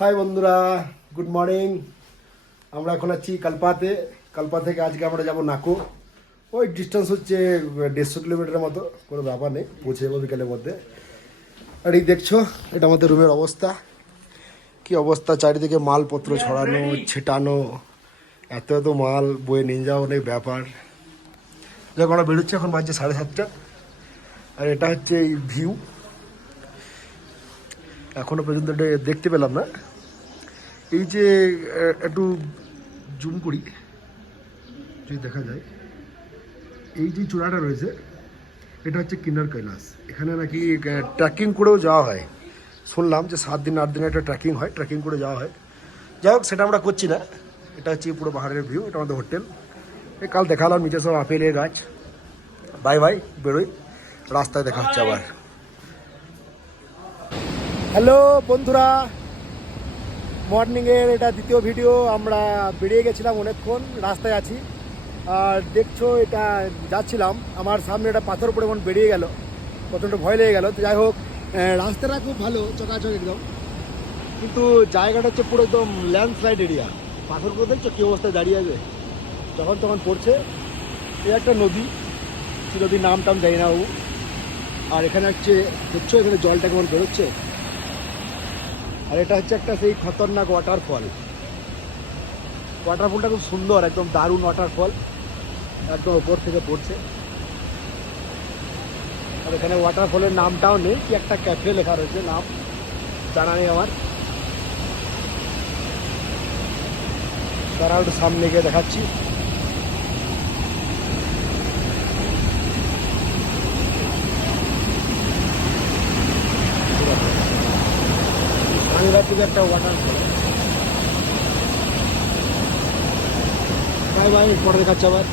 High বন্ধুরা, good morning. আমরা এখন আছি কালপাতে। কালপা থেকে আজকে আমরা যাব নাকো। ওই ডিস্টেন্স হচ্ছে 150 কিলোমিটারের মতো, কোনো ব্যাপার নেই, পৌঁছে যাবো বিকেলের মধ্যে। আর এই দেখছো, এটা আমাদের রুমের অবস্থা। কি অবস্থা, চারিদিকে মালপত্র ছড়ানো ছেটানো, এত এত মাল বয়ে নিয়ে যাওয়া অনেক ব্যাপার। যখন আমরা বেরোচ্ছি এখন বাজছে 7:30। আর এটা হচ্ছে এই ভিউ। এখনো পর্যন্ত এটা দেখতে পেলাম না। এই যে একটু জুম করি, যদি দেখা যায়, এই যে চূড়াটা রয়েছে এটা হচ্ছে কিন্নার কৈলাস। এখানে নাকি ট্রেকিং করেও যাওয়া হয়। শুনলাম যে 7 দিন 8 দিনে একটা ট্রেকিং হয়, ট্রেকিং করে যাওয়া হয়। যাই হোক, সেটা আমরা করছি না। এটা হচ্ছে পুরো পাহাড়ের ভিউ, এটা আমাদের হোটেল। এই কাল দেখালাম নিচে সব আপেলের গাছ। বাই বাই, বেরোই, রাস্তায় দেখা হচ্ছে আবার। হ্যালো বন্ধুরা, মর্নিংয়ের এটা দ্বিতীয় ভিডিও। আমরা বেরিয়ে গেছিলাম, অনেকক্ষণ রাস্তায় আছি। আর দেখছো, এটা যাচ্ছিলাম, আমার সামনে একটা পাথর পড়ে মন বেরিয়ে গেল, প্রচণ্ড ভয় লেগে গেল। তো যাই হোক, রাস্তাটা খুব ভালো, চকাচক একদম, কিন্তু জায়গাটা হচ্ছে পুরো একদম ল্যান্ডস্লাইড এরিয়া। পাথরগুলো দেখছো কী অবস্থায় দাঁড়িয়ে আছে, যখন তখন পড়ছে। এই একটা নদী, কি নদীর নাম টাম জানি না ও। আর এখানে হচ্ছে দেখছো, এখানে জলটা কেমন বেরোচ্ছে। আর এটা হচ্ছে একটা সেই খতরনাক ওয়াটারফল। ওয়াটারফলটা খুব সুন্দর, একদম দারুণ ওয়াটারফল, একদম ওপর থেকে পড়ছে। আর এখানে ওয়াটারফলের নামটাও নেই, কি একটা ক্যাফে লেখা রয়েছে, নাম জানা নেই আমার। তারা একটু সামনে গিয়ে দেখাচ্ছি। বাংলা থেকে একটা ওয়াটারফল। বাই বাই, পরে দেখাচ্ছি আবার।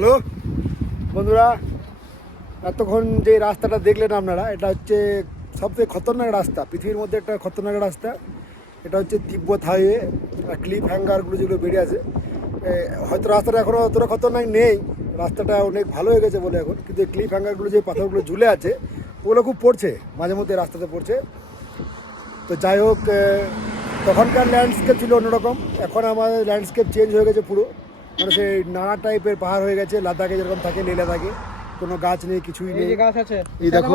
হ্যালো বন্ধুরা, এতক্ষণ যে রাস্তাটা দেখলেন আপনারা, এটা হচ্ছে সবথেকে খতরনাক রাস্তা পৃথিবীর মধ্যে, একটা খতরনাক রাস্তা। এটা হচ্ছে তিব্বত হাইওয়ে। ক্লিপ হ্যাঙ্গারগুলো যেগুলো বেরিয়ে আছে, হয়তো রাস্তাটা এখনও অতটা খতরনাক নেই, রাস্তাটা অনেক ভালো হয়ে গেছে বলে এখন, কিন্তু এই ক্লিপ হ্যাঙ্গারগুলো যে পাথরগুলো ঝুলে আছে ওগুলো খুব পড়ছে, মাঝে মধ্যে রাস্তাতে পড়ছে। তো যাই হোক, তখনকার ল্যান্ডস্কেপ ছিল অন্যরকম, এখন আমাদের ল্যান্ডস্কেপ চেঞ্জ হয়ে গেছে পুরো, মানে সেই নানা টাইপের পাহাড় হয়ে গেছে। লাদাখে যেরকম থাকে, লে লাদাখে কোনো গাছ নেই, কিছুই নেই। গাছ আছে, এই দেখো,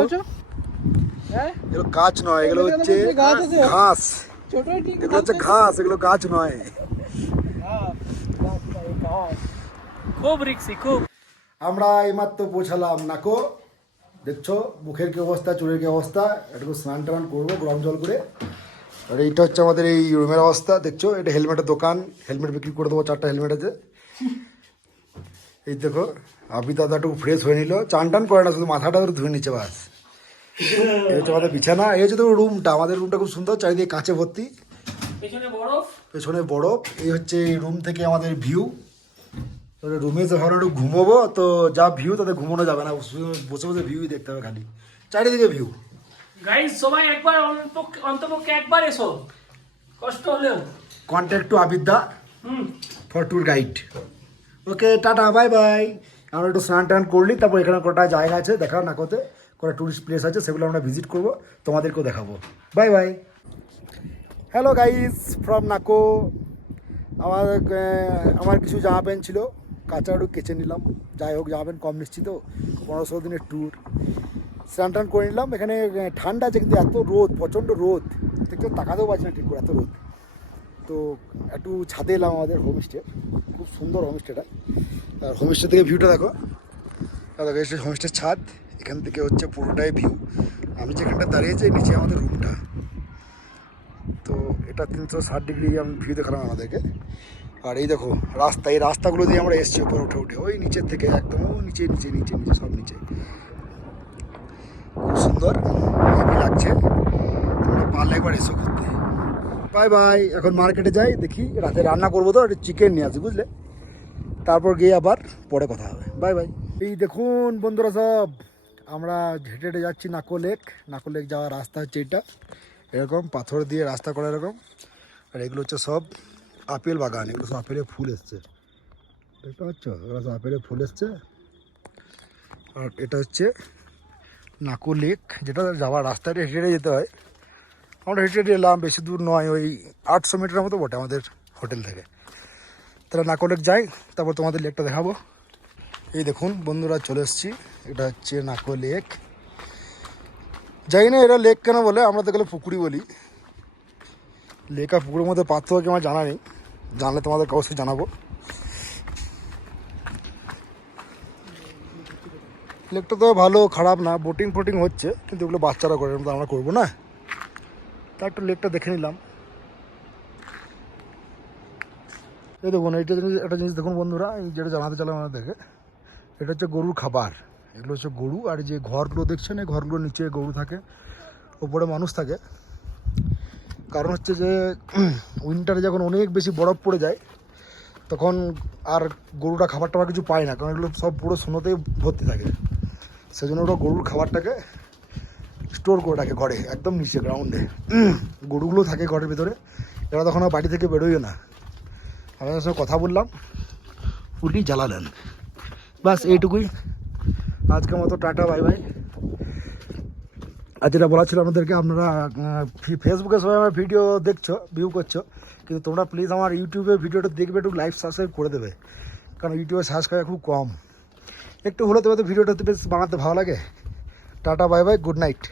এগুলো গাছ নয়, এগুলো হচ্ছে ঘাস। এগুলো হচ্ছে ঘাস, এগুলো গাছ নয়। খুব রিক্সি, খুব। আমরা এইমাত্র পৌঁছালাম নাকো। দেখছো মুখের কি অবস্থা, চুলের কি অবস্থা। একটু স্নান টান করবো গরম জল করে। আর এইটা হচ্ছে আমাদের এই রুমের অবস্থা। দেখছো এটা হেলমেটের দোকান, হেলমেট বিক্রি করে দেবো, 4টা হেলমেট আছে। এই দেখো আপনি দাদা একটু ফ্রেশ হয়ে নিল, চান টান করে না, শুধু মাথাটা ধুয়ে নিচ্ছে বাস। এই হচ্ছে আমাদের বিছানা, এই হচ্ছে তো রুমটা। আমাদের রুমটা খুব সুন্দর, চারিদিকে কাঁচে ভর্তি, পেছনে বরফ। এই হচ্ছে এই রুম থেকে আমাদের ভিউ। রুমে তো ভালো একটু ঘুমোবো, তো যা ভিউ তাতে ঘুমানো যাবে না, বসে বসে ভিউই দেখতে হবে, খালি চারিদিকে ভিউ। গাইস সবাই একবার অন্তপক্ষে একবার এসো, কষ্ট হলেও। কন্ট্যাক্ট টু আবিদ্যা for tour guide. Okay, tata, bye bye. আমরা একটু স্নান টান করলি, তারপর এখানে কটা জায়গা আছে দেখা নাকোতে, কটা টুরিস্ট প্লেস আছে, সেগুলো আমরা ভিজিট করবো, তোমাদেরকেও দেখাবো। Bye bye. Hello guys from Nako. আমার কিছু জামা প্যান্ট ছিল, কাঁচা একটু কেচে নিলাম। যাই হোক, জামা প্যান্ট কম নিশ্চিত, 15-16 দিনের ট্যুর। স্নান টান করে নিলাম। এখানে ঠান্ডা আছে, কিন্তু এত রোদ, প্রচণ্ড রোদ, দেখতে তাকাতেও পারছি না ঠিক করে, এত রোদ। তো একটু ছাদে এলাম আমাদের হোমস্টে, খুব সুন্দর হোমস্টেটা। আর হোমস্টে থেকে ভিউটা দেখো, দেখো এসে হোমস্টের ছাদ, এখান থেকে হচ্ছে পুরোটাই ভিউ। আমি যেখানটা দাঁড়িয়েছি নিচে আমাদের রুমটা। তো এটা 360 ডিগ্রি আমি ভিউ দেখালাম আমাদেরকে। আর এই দেখো রাস্তা, এই রাস্তাগুলো দিয়ে আমরা এসেছি উপরে উঠে উঠে, ওই নিচের থেকে একদম নিচে নিচে নিচে নিচে সব নিচে। খুব সুন্দর হেভি লাগছে, তোমরা পারলে একবার এসো ঘুরতে। Bye bye. এখন মার্কেটে যাই, দেখি রাতে রান্না করবো, তো একটু চিকেন নিয়ে আসি, বুঝলে, তারপর গিয়ে আবার পরে কথা হবে। Bye bye. এই দেখুন বন্ধুরা সব, আমরা হেঁটে হেঁটে যাচ্ছি নাকো লেক। নাকো লেক যাওয়ার রাস্তা হচ্ছে এটা, এরকম পাথর দিয়ে রাস্তা করা এরকম। আর এগুলো হচ্ছে সব আপেল বাগান, এগুলো সব আপেলের ফুল এসছে, দেখতে পাচ্ছ, এগুলো সব আপেলের ফুল এসছে। আর এটা হচ্ছে নাকো লেক, যেটা যাওয়ার রাস্তাটা হেঁটে হেঁটে যেতে হয়। আমরা হেঁটে হেঁটে এলাম, বেশি দূর নয়, ওই 800 মিটারের মতো বটে আমাদের হোটেল থেকে। তাহলে নাকো লেক যাই, তারপর তোমাদের লেকটা দেখাবো। এই দেখুন বন্ধুরা, চলে এসেছি, এটা হচ্ছে নাকো লেক। যাই না এরা লেক কেন বলে, আমরা তো গেলে পুকুরি বলি। লেক আর পুকুরের মধ্যে পার্থক্য কি আমার জানা নেই, জানলে তোমাদের অবশ্যই জানাবো। লেকটা তো ভালো, খারাপ না, বোটিং ফোটিং হচ্ছে, কিন্তু এগুলো বাচ্চারা করে, মতো আমরা করবো না। তা একটু লেকটা দেখে নিলাম। এই দেখুন, এইটা জিনিস, একটা জিনিস দেখুন বন্ধুরা, এই যেটা জানাতে চাইলাম আমাদেরকে, এটা হচ্ছে গরুর খাবার। এগুলো হচ্ছে গরু, আর যে ঘরগুলো দেখছেন, এই ঘরগুলোর নিচে গরু থাকে, ওপরে মানুষ থাকে। কারণ হচ্ছে যে উইন্টারে যখন অনেক বেশি বরফ পড়ে যায়, তখন আর গরুটা খাবার টাবার কিছু পায় না, কারণ এগুলো সব পুরো স্নোতেই ভর্তি থাকে। সেজন্য ওরা গরুর খাবারটাকে স্টোর করে রাখে ঘরে, একদম নিচে গ্রাউন্ডে। গরুগুলো থাকে ঘরের ভিতরে, এরা তখন আর বাড়ি থেকে বেরোয় না। আমাদের সঙ্গে কথা বললাম, উনি জ্বালালেন। বাস এইটুকুই, আজকের মতো টাটা, বাই বাই। আর যেটা বলা ছিল আপনাদেরকে, আপনারা ফেসবুকে সবাই আমার ভিডিও দেখছো, ভিউ করছো, কিন্তু তোমরা প্লিজ আমার ইউটিউবে ভিডিওটা দেখবে, একটু লাইক সাবস্ক্রাইব করে দেবে, কারণ ইউটিউবে সাবস্ক্রাইব খুব কম। একটু হলে তবে তো ভিডিওটা বেশ বানাতে ভালো লাগে। Tata, bye by, good night.